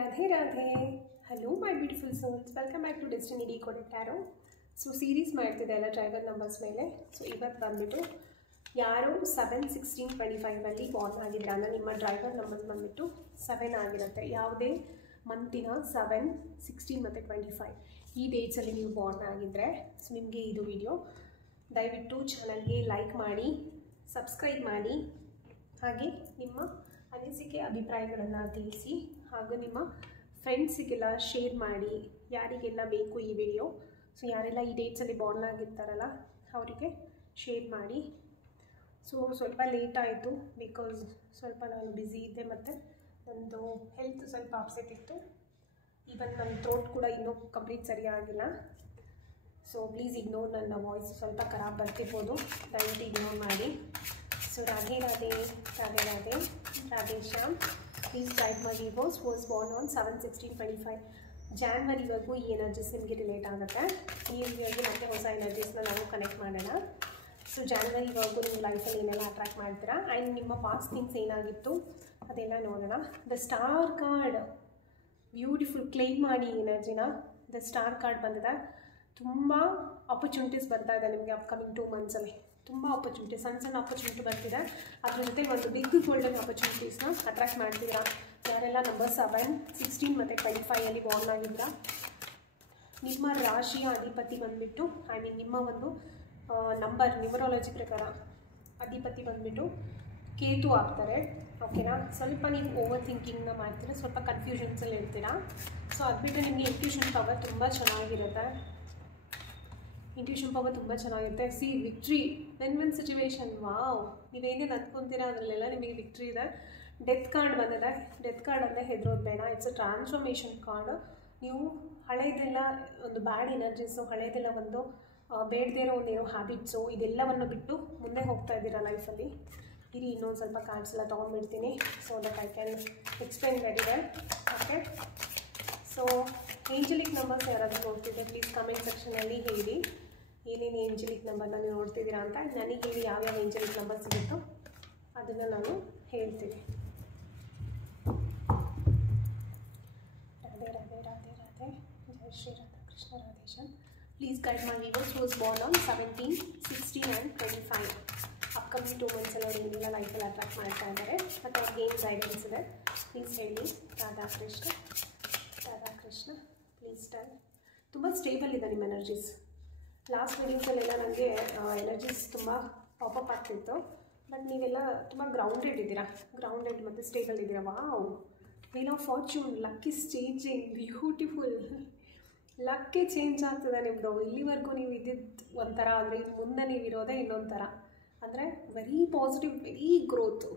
Radhe Radhe. Hello my beautiful souls, welcome back to Destiny Decoded Tarot. So series ಮಾಡ್ತಿದ್ದೆ ಎಲ್ಲ driver numbers ಮೇಲೆ. So ಇವತ್ತು ಬಂದುಬಿಟ್ಟು ಯಾರು 7, 16, 25 ಬಾರ್ನ್ ಆಗಿದ್ರೆ ಅಂದರೆ ನಿಮ್ಮ ಡ್ರೈವರ್ ನಂಬರ್ ಬಂದುಬಿಟ್ಟು 7 ಆಗಿರುತ್ತೆ. ಯಾವುದೇ ಮಂತಿನ 7, 16 ಮತ್ತು 25 ಈ ಡೇಟ್ಸಲ್ಲಿ ನೀವು ಬಾರ್ನ್ ಆಗಿದ್ದರೆ ಸೊ ನಿಮಗೆ ಇದು ವಿಡಿಯೋ. ದಯವಿಟ್ಟು ಚಾನಲ್ಗೆ ಲೈಕ್ ಮಾಡಿ, ಸಬ್ಸ್ಕ್ರೈಬ್ ಮಾಡಿ, ಹಾಗೆ ನಿಮ್ಮ ಅನಿಸಿಕೆ ಅಭಿಪ್ರಾಯಗಳನ್ನು ತಿಳಿಸಿ, ಹಾಗೂ ನಿಮ್ಮ ಫ್ರೆಂಡ್ಸಿಗೆಲ್ಲ ಶೇರ್ ಮಾಡಿ, ಯಾರಿಗೆಲ್ಲ ಬೇಕು ಈ ವಿಡಿಯೋ. ಸೊ ಯಾರೆಲ್ಲ ಈ ಡೇಟ್ಸಲ್ಲಿ ಬಾರ್ನ್ ಆಗಿರ್ತಾರಲ್ಲ ಅವರಿಗೆ ಶೇರ್ ಮಾಡಿ. ಸೊ ಸ್ವಲ್ಪ ಲೇಟ್ ಆಯಿತು ಬಿಕಾಸ್ ಸ್ವಲ್ಪ ನಾನು ಬ್ಯುಸಿ ಇದ್ದೆ ಮತ್ತು ನಂದು ಹೆಲ್ತ್ ಸ್ವಲ್ಪ ಅಪ್ಸೆಟ್ ಇತ್ತು. ಈವನ್ ನನ್ನ ಥ್ರೋಟ್ ಕೂಡ ಇನ್ನೂ ಕಂಪ್ಲೀಟ್ ಸರಿಯಾಗಿಲ್ಲ. ಸೊ ಪ್ಲೀಸ್ ಇಗ್ನೋರ್, ನನ್ನ ವಾಯ್ಸ್ ಸ್ವಲ್ಪ ಖರಾಬ್ ಬರ್ತಿರ್ಬೋದು, ದಯವಿಟ್ಟು ಇಗ್ನೋರ್ ಮಾಡಿ. So Radhe Radhe, Radhe Radhe, Radhe Shyam. Please guide my viewers was born on 7, 16, 25 ಜಾನ್ವರಿವರೆಗೂ ಈ ಎನರ್ಜೀಸ್ ನಿಮಗೆ ರಿಲೇಟ್ ಆಗುತ್ತೆ. ಈ ಇಯರ್ಗೆ ಮತ್ತೆ ಹೊಸ ಎನರ್ಜೀಸ್ನ ನಾವು ಕನೆಕ್ಟ್ ಮಾಡೋಣ. ಸೊ ಜಾನ್ವರಿವರೆಗೂ ನಿಮ್ಮ ಲೈಫಲ್ಲಿ ಏನೆಲ್ಲ ಅಟ್ರ್ಯಾಕ್ಟ್ ಮಾಡ್ತೀರಾ ಆ್ಯಂಡ್ ನಿಮ್ಮ ಪಾಸ್ಟ್ ಥಿಂಗ್ಸ್ ಏನಾಗಿತ್ತು ಅದೆಲ್ಲ ನೋಡೋಣ. The star card, beautiful. Claim ಮಾಡಿ ಈ ಎನರ್ಜಿನ. ದ ಸ್ಟಾರ್ ಕಾರ್ಡ್ ಬಂದಿದೆ. ತುಂಬ ಆಪರ್ಚುನಿಟೀಸ್ ಬರ್ತಾ ಇದೆ ನಿಮಗೆ ಅಪ್ಕಮಿಂಗ್ 2 ಮಂತ್ಸಲ್ಲಿ. ತುಂಬ ಆಪರ್ಚುನಿಟಿ, ಸಣ್ಣ ಸಣ್ಣ ಆಪರ್ಚುನಿಟಿ ಬರ್ತಿದೆ. ಅದ್ರ ಜೊತೆ ಒಂದು ಬಿಗ್ ಗೋಲ್ಡನ್ ಆಪರ್ಚುನಿಟೀಸ್ನ ಅಟ್ರ್ಯಾಕ್ಟ್ ಮಾಡ್ತಿದ್ದೀರಾ. ಯಾರೆಲ್ಲ ನಂಬರ್ 7, 16 ಮತ್ತು 25 ಬಾರ್ನ್ ಆಗಿದ್ದೀರಾ, ನಿಮ್ಮ ರಾಶಿಯ ಅಧಿಪತಿ ಬಂದುಬಿಟ್ಟು ನಿಮ್ಮ ಒಂದು ನಂಬರ್ ನ್ಯೂಮರಾಲಜಿ ಪ್ರಕಾರ ಅಧಿಪತಿ ಬಂದುಬಿಟ್ಟು ಕೇತು ಆಗ್ತಾರೆ. ಓಕೆನಾ. ಸ್ವಲ್ಪ ನೀವು ಓವರ್ ಥಿಂಕಿಂಗ್ನ ಮಾಡ್ತೀರಾ, ಸ್ವಲ್ಪ ಕನ್ಫ್ಯೂಷನ್ಸಲ್ಲಿ ಇರ್ತೀರಾ. ಸೊ ಅದು ಬಿಟ್ಟು ನಿಮಗೆ ಇಂಟ್ಯೂಷನ್ ಪವರ್ ತುಂಬ ಚೆನ್ನಾಗಿರುತ್ತೆ. ಇಂಟ್ಯೂಷನ್ ಪವರ್ ತುಂಬ ಚೆನ್ನಾಗಿರುತ್ತೆ. See victory, win situation. Wow, ನೀವೇನೇನು ಅಂದ್ಕೊತೀರಾ ಅದರಲ್ಲೆಲ್ಲ ನಿಮಗೆ ವಿಕ್ಟ್ರಿ ಇದೆ. ಡೆತ್ ಕಾರ್ಡ್ ಬಂದಿದೆ. ಡೆತ್ ಕಾರ್ಡ್ ಅಂದರೆ ಹೆದರೋದು ಬೇಡ. It's a transformation card. ನೀವು ಹಳೇದೆಲ್ಲ ಒಂದು ಬ್ಯಾಡ್ ಎನರ್ಜೀಸು, ಹಳೇದೆಲ್ಲ ಒಂದು ಬೇಡದೇ ಇರೋ ಒಂದೇನೋ ಹ್ಯಾಬಿಟ್ಸು, ಇದೆಲ್ಲವನ್ನು ಬಿಟ್ಟು ಮುಂದೆ ಹೋಗ್ತಾ ಇದ್ದೀರಾ ಲೈಫಲ್ಲಿ. ಇರಿ ಇನ್ನೊಂದು ಸ್ವಲ್ಪ ಕಾರ್ಡ್ಸ್ ಎಲ್ಲ ತೊಗೊಂಡ್ಬಿಡ್ತೀನಿ so that I can explain very well. Okay. So angelic numbers ಯಾರಾದರೂ ನೋಡ್ತಿದ್ದೆ ಪ್ಲೀಸ್ ಕಮೆಂಟ್ ಸೆಕ್ಷನಲ್ಲಿ ಹೇಳಿ ಏನೇನು ಏಂಜಲಿಕ್ ನಂಬರ್ನ ನೀವು ನೋಡ್ತಿದ್ದೀರಾ ಅಂತ. ನನಗೆ ಹೇಳಿ ಯಾವ್ಯಾವ ಏಂಜಲಿಕ್ ನಂಬರ್ ಸಿಗುತ್ತೋ ಅದನ್ನು ನಾನು ಹೇಳ್ತೀನಿ. ರಾಧೆ ರಾಧೆ ರಾಧೆ ರಾಧೆ, ಜೈ ಶ್ರೀ ರಾಧಾ ಕೃಷ್ಣ ರಾಧೇಶನ್. Please guide my viewers was born on 17, 16 and 25 upcoming 2 ಮಂತ್ಸಲ್ಲಿ ಅವರು ನಿಮ್ಮೆಲ್ಲ ಲೈಫಲ್ಲಿ ಅಟ್ರ್ಯಾಕ್ಟ್ ಮಾಡ್ತಾ ಇದ್ದಾರೆ ಮತ್ತು ಅವ್ರಿಗೆ ಏನು ಗೈಡೆನ್ಸ್ ಇದೆ ಪ್ಲೀಸ್ ಹೇಳಿ. Radhakrishna Radhakrishna please tell. ತುಂಬ ಸ್ಟೇಬಲ್ ಇದೆ ನಿಮ್ಮ ಎನರ್ಜೀಸ್. ಲಾಸ್ಟ್ ವಿಡಿಯೋಸಲ್ಲೆಲ್ಲ ನನಗೆ ಎನರ್ಜೀಸ್ ತುಂಬ ಪಾಪಪ್ ಆಗ್ತಿತ್ತು, ಬಟ್ ನೀವೆಲ್ಲ ತುಂಬ ಗ್ರೌಂಡೆಡ್ ಇದ್ದೀರಾ, ಗ್ರೌಂಡೆಡ್ ಮತ್ತು ಸ್ಟೇಬಲ್ ಇದ್ದೀರಾ. Wow, wheel of fortune, luck is changing, beautiful. ಲಕ್ಕೇ ಚೇಂಜ್ ಆಗ್ತದೆ ನಿಮ್ಮದು. ಇಲ್ಲಿವರೆಗೂ ನೀವು ಇದ್ದಿದ್ದು ಒಂಥರ ಅಂದರೆ ಇನ್ನು ಮುಂದೆ ನೀವು ಇರೋದೇ ಇನ್ನೊಂದು ಥರ. ಅಂದರೆ very positive, very growth.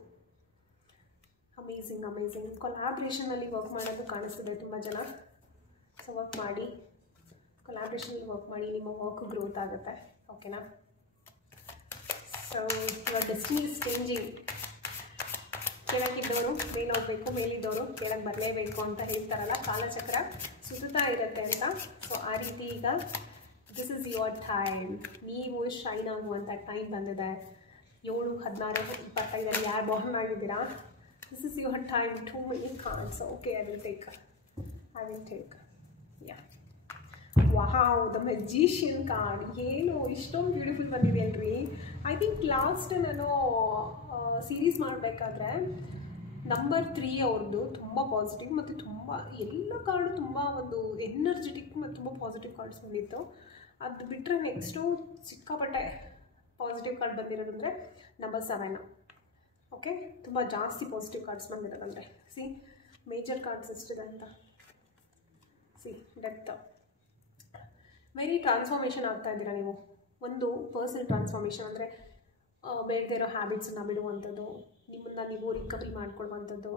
Amazing amazing. ಕೊಲ್ಯಾಬ್ರೇಷನಲ್ಲಿ ವರ್ಕ್ ಮಾಡೋದು ಕಾಣಿಸ್ತಿದೆ ತುಂಬ ಜನ. ಸೊ ವರ್ಕ್ ಮಾಡಿ, ಕೊಲ್ಯಾಬ್ರೇಷನಲ್ಲಿ ವರ್ಕ್ ಮಾಡಿ, ನಿಮ್ಮ ವರ್ಕ್ ಗ್ರೋತ್ ಆಗುತ್ತೆ. ಓಕೆನಾ. So your destiny is changing. ಕೆಳಗಿದ್ದವರು ಮೇಲೆ ಹೋಗಬೇಕು, ಮೇಲಿದ್ದವರು ಕೆಳಗೆ ಬರಲೇಬೇಕು ಅಂತ ಹೇಳ್ತಾರಲ್ಲ, ಕಾಲಚಕ್ರ ಸುತ್ತಾ ಇರುತ್ತೆ ಅಂತ. ಸೊ ಆ ರೀತಿ ಈಗ ದಿಸ್ ಇಸ್ ಯುವರ್ ಟೈಮ್. ನೀವು ಶೈನ್ ಆಗುವಂಥ ಟೈಮ್ ಬಂದಿದೆ. 7, 16, 25 ಯಾರು ಬಾರ್ನ್ ಆಗಿದ್ದೀರಾ, this is your time. Too many cards. Okay, I will take ya. Wow, the magician card. ಏನು ಇಷ್ಟೊಂದು ಬ್ಯೂಟಿಫುಲ್ ಬಂದಿದೆ ಅಲ್ರಿ. ಐ ಥಿಂಕ್ ಲಾಸ್ಟ್ ನಾನು ಸೀರೀಸ್ ಮಾಡಬೇಕಾದ್ರೆ ನಂಬರ್ 3 ಅವ್ರದ್ದು ತುಂಬ ಪಾಸಿಟಿವ್ ಮತ್ತು ತುಂಬ ಎಲ್ಲ ಕಾರ್ಡು ತುಂಬ ಒಂದು ಎನರ್ಜೆಟಿಕ್ ಮತ್ತು ತುಂಬ ಪಾಸಿಟಿವ್ ಕಾರ್ಡ್ಸ್ ಬಂದಿತ್ತು. ಅದು ಬಿಟ್ಟರೆ ನೆಕ್ಸ್ಟು ಸಿಕ್ಕಾಪಟ್ಟೆ ಪಾಸಿಟಿವ್ ಕಾರ್ಡ್ ಬಂದಿರೋದಂದರೆ ನಂಬರ್ 7. ಓಕೆ, ತುಂಬ ಜಾಸ್ತಿ ಪಾಸಿಟಿವ್ ಕಾರ್ಡ್ಸ್ ಬಂದಿರೋದಂದರೆ ಸಿ ಮೇಜರ್ ಕಾರ್ಡ್ಸ್ ಎಷ್ಟಿದೆ ಅಂತ. ಸಿ ಡೆತ್, ವೆರಿ ಟ್ರಾನ್ಸ್ಫಾರ್ಮೇಷನ್ ಆಗ್ತಾ ಇದ್ದೀರಾ ನೀವು. ಒಂದು ಪರ್ಸನಲ್ ಟ್ರಾನ್ಸ್ಫಾರ್ಮೇಷನ್ ಅಂದರೆ ಬೇಡದೇ ಇರೋ ಹ್ಯಾಬಿಟ್ಸನ್ನು ಬಿಡುವಂಥದ್ದು, ನಿಮ್ಮನ್ನು ನೀವು ರಿಕವರಿ ಮಾಡ್ಕೊಳ್ಳುವಂಥದ್ದು,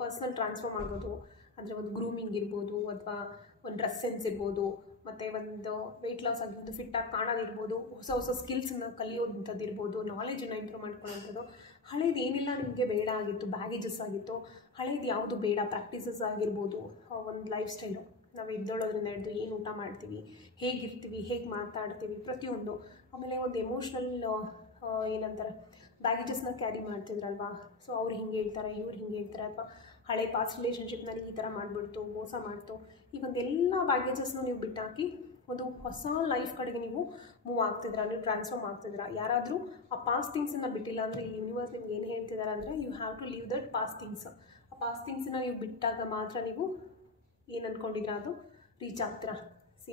ಪರ್ಸ್ನಲ್ ಟ್ರಾನ್ಸ್ಫಾರ್ಮ್ ಆಗೋದು. ಅಂದರೆ ಒಂದು ಗ್ರೂಮಿಂಗ್ ಇರ್ಬೋದು, ಅಥವಾ ಒಂದು ಡ್ರೆಸ್ ಸೆನ್ಸ್ ಇರ್ಬೋದು, ಮತ್ತು ಒಂದು ವೆಯ್ಟ್ ಲಾಸ್ ಆಗಿ ಒಂದು ಫಿಟ್ಟಾಗಿ ಕಾಣೋದಿರ್ಬೋದು, ಹೊಸ ಹೊಸ ಸ್ಕಿಲ್ಸನ್ನು ಕಲಿಯೋದಂಥದ್ದು ಇರ್ಬೋದು, ನಾಲೆಜನ್ನು ಇಂಪ್ರೂವ್ ಮಾಡ್ಕೊಳ್ಳೋಂಥದ್ದು. ಹಳೇದು ಏನೆಲ್ಲ ನಿಮಗೆ ಬೇಡ ಆಗಿತ್ತು, ಬ್ಯಾಗೇಜಸ್ ಆಗಿತ್ತು, ಹಳೇದು ಯಾವುದು ಬೇಡ, ಪ್ರಾಕ್ಟೀಸಸ್ ಆಗಿರ್ಬೋದು, ಒಂದು ಲೈಫ್ ಸ್ಟೈಲು, ನಾವು ಎದ್ದೇಳೋದ್ರಿಂದ ಹಿಡಿದು ಏನು ಊಟ ಮಾಡ್ತೀವಿ, ಹೇಗಿರ್ತೀವಿ, ಹೇಗೆ ಮಾತಾಡ್ತೀವಿ, ಪ್ರತಿಯೊಂದು. ಆಮೇಲೆ ಒಂದು ಎಮೋಷ್ನಲ್ ಏನಂತಾರೆ ಬ್ಯಾಗೇಜಸ್ನ ಕ್ಯಾರಿ ಮಾಡ್ತಿದ್ರಲ್ವಾ. ಸೊ ಅವ್ರು ಹಿಂಗೆ ಹೇಳ್ತಾರೆ, ಇವ್ರು ಹಿಂಗೆ ಹೇಳ್ತಾರೆ, ಅಥವಾ ಹಳೆ ಪಾಸ್ಟ್ ರಿಲೇಷನ್ಶಿಪ್ ನನಗೆ ಈ ಥರ ಮಾಡಿಬಿಡ್ತು, ಮೋಸ ಮಾಡ್ತು, ಈ ಒಂದೆಲ್ಲ ಬ್ಯಾಗೇಜಸ್ನು ನೀವು ಬಿಟ್ಟಾಕಿ ಒಂದು ಹೊಸ ಲೈಫ್ ಕಡೆಗೆ ನೀವು ಮೂವ್ ಆಗ್ತಿದ್ದೀರಾ, ನೀವು ಟ್ರಾನ್ಸ್ಫಾರ್ಮ್ ಆಗ್ತಿದ್ದೀರಾ. ಯಾರಾದರೂ ಆ ಪಾಸ್ಟ್ ಥಿಂಗ್ಸನ್ನು ಬಿಟ್ಟಿಲ್ಲ ಅಂದರೆ ಈ ಯೂನಿವರ್ಸ್ ನಿಮ್ಗೆ ಏನು ಹೇಳ್ತಿದ್ದಾರೆ ಅಂದರೆ you have to leave that past things. ಆ ಪಾಸ್ಟ್ ಥಿಂಗ್ಸನ್ನು ನೀವು ಬಿಟ್ಟಾಗ ಮಾತ್ರ ನೀವು ಏನು ಅಂದ್ಕೊಂಡಿದ್ದೀರಾ ಅದು ರೀಚ್ ಆಗ್ತೀರಾ. ಸಿ,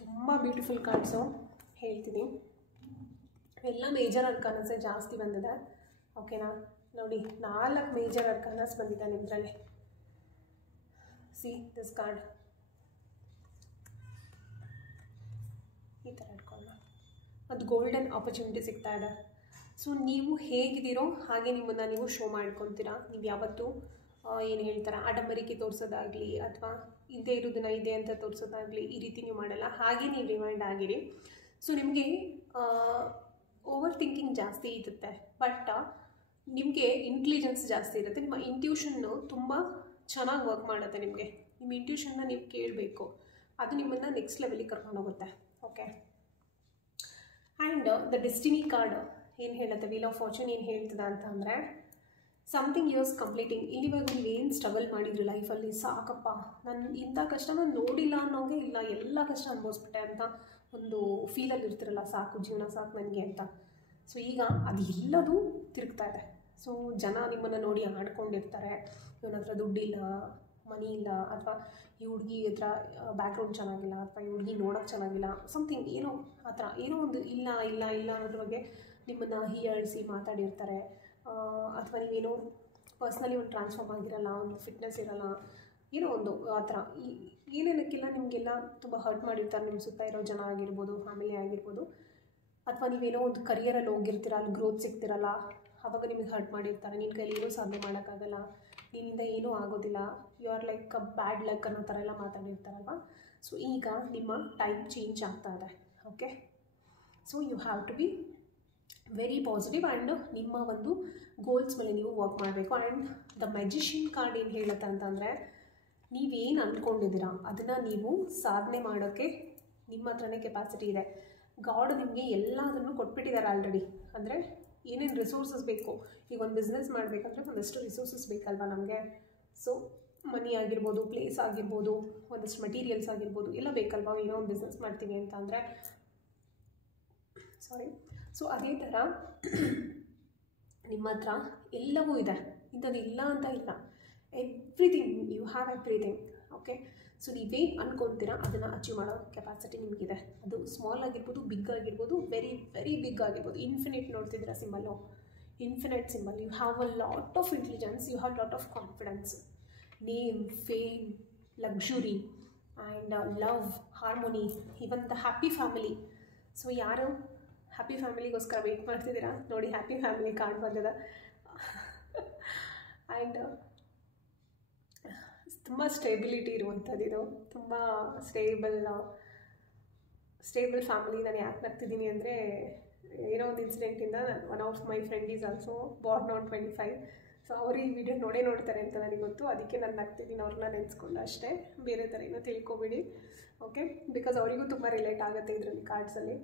ತುಂಬ ಬ್ಯೂಟಿಫುಲ್ ಕಾರ್ಡ್ಸು ಹೇಳ್ತೀನಿ. ಎಲ್ಲ ಮೇಜರ್ ಅರ್ಕಾನಸೇ ಜಾಸ್ತಿ ಬಂದಿದೆ. ಓಕೆನಾ, ನೋಡಿ 4 ಮೇಜರ್ ಅರ್ಕಾನಸ್ ಬಂದಿದೆ ನಿಮ್ಮದ್ರಲ್ಲಿ. ಸಿ ದಿಸ್ ಕಾರ್ಡ್ ಈ ಥರ ಇಟ್ಕೊಳ್ಳೋಣ. ಅದು ಗೋಲ್ಡನ್ ಆಪರ್ಚುನಿಟಿ ಸಿಗ್ತಾ ಇದೆ. ಸೊ ನೀವು ಹೇಗಿದ್ದೀರೋ ಹಾಗೆ ನಿಮ್ಮನ್ನು ನೀವು ಶೋ ಮಾಡ್ಕೊತೀರಾ. ನೀವು ಯಾವತ್ತೂ ಏನು ಹೇಳ್ತಾರೆ ಆಡಂಬರಿಕೆ ತೋರಿಸೋದಾಗಲಿ ಅಥವಾ ಇದ್ದೇ ಇರೋದನ್ನ ಇದೆ ಅಂತ ತೋರಿಸೋದಾಗಲಿ ಈ ರೀತಿ ನೀವು ಮಾಡಲ್ಲ. ಹಾಗೆ ನೀವು ರಿಮೈಂಡ್ ಆಗಿರಿ. ಸೊ ನಿಮಗೆ ಓವರ್ ಥಿಂಕಿಂಗ್ ಜಾಸ್ತಿ ಇರುತ್ತೆ, ಬಟ್ ನಿಮಗೆ ಇಂಟೆಲಿಜೆನ್ಸ್ ಜಾಸ್ತಿ ಇರುತ್ತೆ. ನಿಮ್ಮ ಇಂಟ್ಯೂಷನ್ನು ತುಂಬ ಚೆನ್ನಾಗಿ ವರ್ಕ್ ಮಾಡುತ್ತೆ. ನಿಮಗೆ ನಿಮ್ಮ ಇಂಟ್ಯೂಷನ್ನ ನೀವು ಕೇಳಬೇಕು, ಅದು ನಿಮ್ಮನ್ನು ನೆಕ್ಸ್ಟ್ ಲೆವೆಲಿಗೆ ಕರ್ಕೊಂಡು ಹೋಗುತ್ತೆ. Okay, and the destiny card ಏನು ಹೇಳುತ್ತೆ, ವೀಲ್ ಆಫ್ ಫಾರ್ಚೂನ್ ಏನು ಹೇಳ್ತದೆ ಅಂತ ಅಂದರೆ ಸಮಥಿಂಗ್ ಯೂಸ್ ಕಂಪ್ಲೀಟಿಂಗ್. ಇಲ್ಲಿವರೆಗೂ ನೀವು ಏನು ಸ್ಟ್ರಗಲ್ ಮಾಡಿದ್ರಿ ಲೈಫಲ್ಲಿ, ಸಾಕಪ್ಪ ನಾನು ಇಂಥ ಕಷ್ಟ ನಾನು ನೋಡಿಲ್ಲ ಅನ್ನೋಂಗೆ ಇಲ್ಲ, ಎಲ್ಲ ಕಷ್ಟ ಅನುಭವಿಸ್ಬಿಟ್ಟೆ ಅಂತ ಒಂದು ಫೀಲಲ್ಲಿ ಇರ್ತಿರಲ್ಲ, ಸಾಕು ಜೀವನ ಸಾಕು ನನಗೆ ಅಂತ. ಸೊ ಈಗ ಅದು ಎಲ್ಲದೂ ತಿರುಗ್ತಾ ಇದೆ. ಸೊ ಜನ ನಿಮ್ಮನ್ನು ನೋಡಿ ಆಡ್ಕೊಂಡಿರ್ತಾರೆ, ಇವನ ಹತ್ರ ದುಡ್ಡಿಲ್ಲ, ಮನಿ ಇಲ್ಲ, ಅಥವಾ ಈ ಹುಡುಗಿ ಹತ್ರ ಬ್ಯಾಕ್ಗ್ರೌಂಡ್ ಚೆನ್ನಾಗಿಲ್ಲ, ಅಥವಾ ಈ ಹುಡುಗಿ ನೋಡೋಕ್ಕೆ ಚೆನ್ನಾಗಿಲ್ಲ, ಸಮಥಿಂಗ್ ಏನೋ ಆ ಥರ ಏನೋ ಒಂದು ಇಲ್ಲ ಇಲ್ಲ ಇಲ್ಲ ಅನ್ನೋದ್ರ ಬಗ್ಗೆ ನಿಮ್ಮನ್ನು ಹೀಯಾಳಿಸಿ ಮಾತಾಡಿರ್ತಾರೆ. ಅಥವಾ ನೀವೇನೋ ಪರ್ಸ್ನಲಿ ಒಂದು ಟ್ರಾನ್ಸ್ಫಾರ್ಮ್ ಆಗಿರಲ್ಲ, ಒಂದು ಫಿಟ್ನೆಸ್ ಇರೋಲ್ಲ, ಏನೋ ಒಂದು ಆ ಥರ ಏನೇನಕ್ಕೆಲ್ಲ ನಿಮಗೆಲ್ಲ ತುಂಬ ಹರ್ಟ್ ಮಾಡಿರ್ತಾರೆ ನಿಮ್ಮ ಸುತ್ತ ಇರೋ ಜನ ಆಗಿರ್ಬೋದು, ಫ್ಯಾಮಿಲಿ ಆಗಿರ್ಬೋದು. ಅಥವಾ ನೀವೇನೋ ಒಂದು ಕರಿಯರಲ್ಲಿ ಹೋಗಿರ್ತೀರ, ಅಲ್ಲಿ ಗ್ರೋತ್ ಸಿಗ್ತಿರಲ್ಲ, ಆವಾಗ ನಿಮಗೆ ಹರ್ಟ್ ಮಾಡಿರ್ತಾರೆ. ನಿನ್ನ ಕೈಲಿ ಏನೂ ಸಾಧನೆ ಮಾಡೋಕ್ಕಾಗಲ್ಲ, ನಿನ್ನಿಂದ ಏನೂ ಆಗೋದಿಲ್ಲ, you are like a bad luck ಅನ್ನೋ ಥರ ಎಲ್ಲ ಮಾತಾಡಿರ್ತಾರಲ್ವ. ಸೊ ಈಗ ನಿಮ್ಮ ಟೈಮ್ ಚೇಂಜ್ ಆಗ್ತಾ ಇದೆ. Okay, so you have to be very positive and ನಿಮ್ಮ ಒಂದು ಗೋಲ್ಸ್ ಮೇಲೆ ನೀವು ವರ್ಕ್ ಮಾಡಬೇಕು. ಆ್ಯಂಡ್ ದ ಮ್ಯಾಜಿಷಿಯನ್ ಕಾರ್ಡ್ ಏನು ಹೇಳುತ್ತೆ ಅಂತಂದರೆ ನೀವೇನು ಅಂದ್ಕೊಂಡಿದ್ದೀರಾ ಅದನ್ನು ನೀವು ಸಾಧನೆ ಮಾಡೋಕ್ಕೆ ನಿಮ್ಮ ಹತ್ರನೇ ಕೆಪಾಸಿಟಿ ಇದೆ. ಗಾಡ್ ನಿಮಗೆ ಎಲ್ಲದನ್ನು ಕೊಟ್ಬಿಟ್ಟಿದ್ದಾರೆ ಆಲ್ರೆಡಿ. ಅಂದರೆ ಏನೇನು ರಿಸೋರ್ಸಸ್ ಬೇಕು, ಈಗ ಒಂದು ಬಿಸ್ನೆಸ್ ಮಾಡಬೇಕಂದ್ರೆ ಒಂದಷ್ಟು ರಿಸೋರ್ಸಸ್ ಬೇಕಲ್ವ ನಮಗೆ. ಸೊ ಮನಿ ಆಗಿರ್ಬೋದು, ಪ್ಲೇಸ್ ಆಗಿರ್ಬೋದು, ಒಂದಷ್ಟು ಮಟೀರಿಯಲ್ಸ್ ಆಗಿರ್ಬೋದು, ಎಲ್ಲ ಬೇಕಲ್ವ ಏನೋ ಒಂದು ಬಿಸ್ನೆಸ್ ಮಾಡ್ತೀವಿ ಅಂತ ಅಂದರೆ. ಸಾರಿ. ಸೊ ಅದೇ ಥರ ನಿಮ್ಮ ಹತ್ರ ಎಲ್ಲವೂ ಇದೆ, ಇಂಥದ್ದು ಇಲ್ಲ ಅಂತ ಇಲ್ಲ, everything you have everything. Okay, so ನೀವೇನು ಅಂದ್ಕೊತೀರಾ ಅದನ್ನು ಅಚೀವ್ ಮಾಡೋ ಕೆಪಾಸಿಟಿ ನಿಮಗಿದೆ. ಅದು ಸ್ಮಾಲ್ ಆಗಿರ್ಬೋದು, ಬಿಗ್ ಆಗಿರ್ಬೋದು, ವೆರಿ ವೆರಿ ಬಿಗ್ ಆಗಿರ್ಬೋದು. ಇನ್ಫಿನಿಟ್ ನೋಡ್ತಿದ್ದೀರಾ symbol, infinite symbol. You have a lot of intelligence, you have lot of confidence, name, fame, luxury and love, harmony, even the happy family. So ಯಾರು happy ಫ್ಯಾಮಿಲಿಗೋಸ್ಕರ wait ಮಾಡ್ತಿದ್ದೀರಾ ನೋಡಿ, happy family card ಬಂದಿದೆ. And ತುಂಬ stability ಇರುವಂಥದ್ದು ಇದು, ತುಂಬ stable family. ನಾನು ಯಾಕೆ ನಗ್ತಿದ್ದೀನಿ ಅಂದರೆ ಏನೋ ಒಂದು ಇನ್ಸಿಡೆಂಟಿಂದ one of my friend is also born on 25. So ಅವ್ರು ಈ ವಿಡಿಯೋ ನೋಡ್ತಾರೆ ಅಂತ ನನಗೆ ಗೊತ್ತು, ಅದಕ್ಕೆ ನಾನು ನಗ್ತಿದ್ದೀನಿ, ಅವ್ರನ್ನ ನೆನೆಸ್ಕೊಂಡು ಅಷ್ಟೇ, ಬೇರೆ ಥರ ಏನೋ ತಿಳ್ಕೊಬೇಡಿ. ಓಕೆ, ಬಿಕಾಸ್ ಅವರಿಗೂ ತುಂಬ ರಿಲೇಟ್ ಆಗುತ್ತೆ ಇದರಲ್ಲಿ ಕಾರ್ಡ್ಸಲ್ಲಿ,